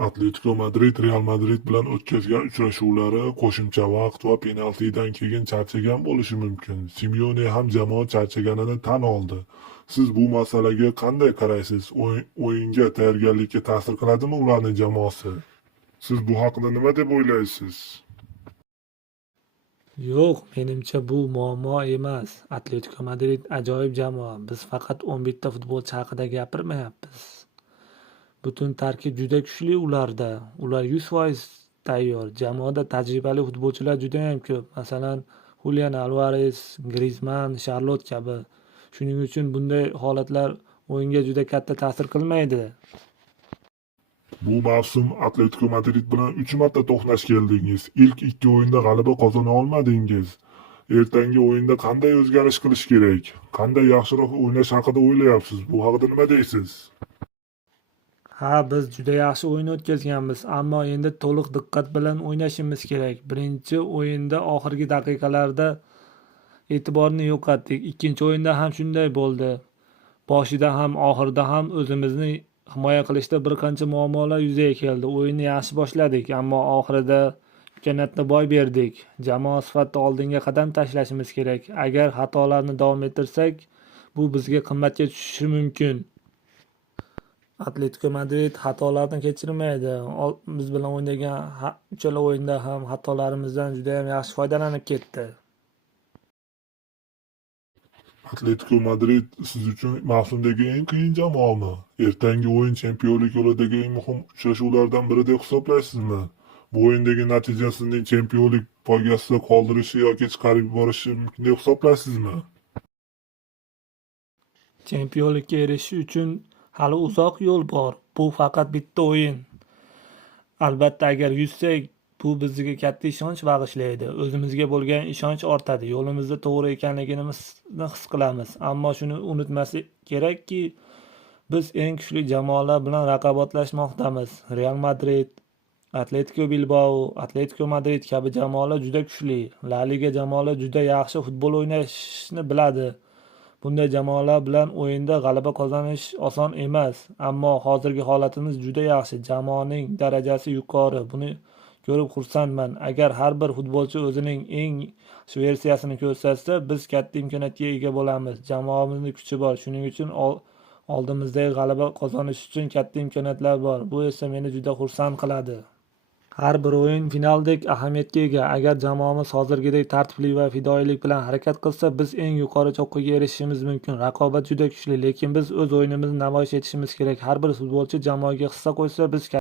Atletico Madrid Real Madrid bilan o'tkazgan uchrashuvlari qo'shimcha vaqt va penaltidan keyin charchagan bo'lishi mumkin. Simeone ham jamoa charchaganini tan oldi. Siz bu masalaga qanday qaraysiz? O'yinga tayyorgarlikka ta'sir qiladimi ularning jamoasi? Siz bu haqida nima deb o'ylaysiz? Yo'q, menimcha bu muammo emas. Atletico Madrid ajoyib jamoa. Biz faqat 11 ta futbolchi haqida gapirmayapmiz. Butun tarkib juda kuchli ularda. Ular 100% tayyor. Jamoada tajribali futbolchilar juda ham ko'p. Masalan, Julian Alvarez, Griezmann, Charlotte kabi. Shuning uchun bunday holatlar o'yinga juda katta ta'sir qilmaydi. Bu mavsum Atletico Madrid bilan 3 marta to'qnash keldingiz. Ilk 2 o'yinda g'alaba qozona olmadingiz. Ertangi o'yinda qanday o'zgarish qilish kerak? Qanday yaxshiroq o'ynash haqida o'ylayapsiz? Bu haqida nima deysiz? Ha, biz juda yaxshi o'yin o'tkazganmiz, ammo endi to'liq diqqat bilan o'ynashimiz kerak. Birinchi o'yinda oxirgi daqiqalarda e'tiborni yo'qotdik. Ikkinchi o'yinda ham shunday bo'ldi. Boshida ham oxirida ham o'zimizni himoya qilishda bir qancha muammolar yuzaga keldi. O'yinni yaxshi boshladik, ammo oxirida imkoniyatni boy berdik. Jamoa sifatida oldinga qadam tashlashimiz kerak. Agar xatolarni davom ettirsak, bu bizga qimmatga tushishi mumkin. Atletico Madrid xatolarni kechirmaydi. Biz bilan o'ynagan uchala o'yinda ham xatolarimizdan juda ham yaxshi foydalanib ketdi. Atletico Madrid siz uchun mavsumdagi eng qiyin jamoami? Ertangi o'yin chempionlik yo'lidagi eng muhim uchrashuvlardan biri deb hisoblaysizmi? Bu o'yindagi natija sizning chempionlik poygasida qoldirishi yoki chiqarib yuborishi mumkin deb hisoblaysizmi? Chempionlikka erishish uchun hali uzoq yo'l bor. Bu faqat bitta o'yin. Albatta, agar yutsak, bu bizga katta ishonch bag'ishlaydi. O'zimizga bo'lgan ishonch ortadi. Yo'limizda to'g'ri ekanligini his qilamiz. Ammo shuni unutmaslik kerakki, biz eng kuchli jamoalar bilan raqobatlashmoqdamiz. Real Madrid, Atletico Bilbao, Atletico Madrid kabi jamoalar juda kuchli. La Liga jamoalar juda yaxshi futbol o'ynashni biladi. Bunday jamoalar bilan o'yinda g'alaba qozonish oson emas, ammo hozirgi holatimiz juda yaxshi. Jamoaning darajasi yuqori. Buni ko'rib xursandman. Agar har bir futbolchi o'zining eng yaxshi versiyasini ko'rsatsa, biz katta imkoniyatga ega bo'lamiz. Jamoamizning kuchi bor. Shuning uchun oldimizdagi g'alaba qozonish uchun katta imkoniyatlar bor. Bu esa meni juda xursand qiladi. Har bir o'yin finaldek ahamiyatga ega. Agar jamoamiz hozirgidek tartibli va fidoyilik bilan harakat qilsa, biz eng yuqori cho'qqiga erishishimiz mumkin. Raqobat juda kuchli, lekin biz o'z o'yinimizni namoyish etishimiz kerak. Har bir futbolchi jamoaga hissa qo'ysa, biz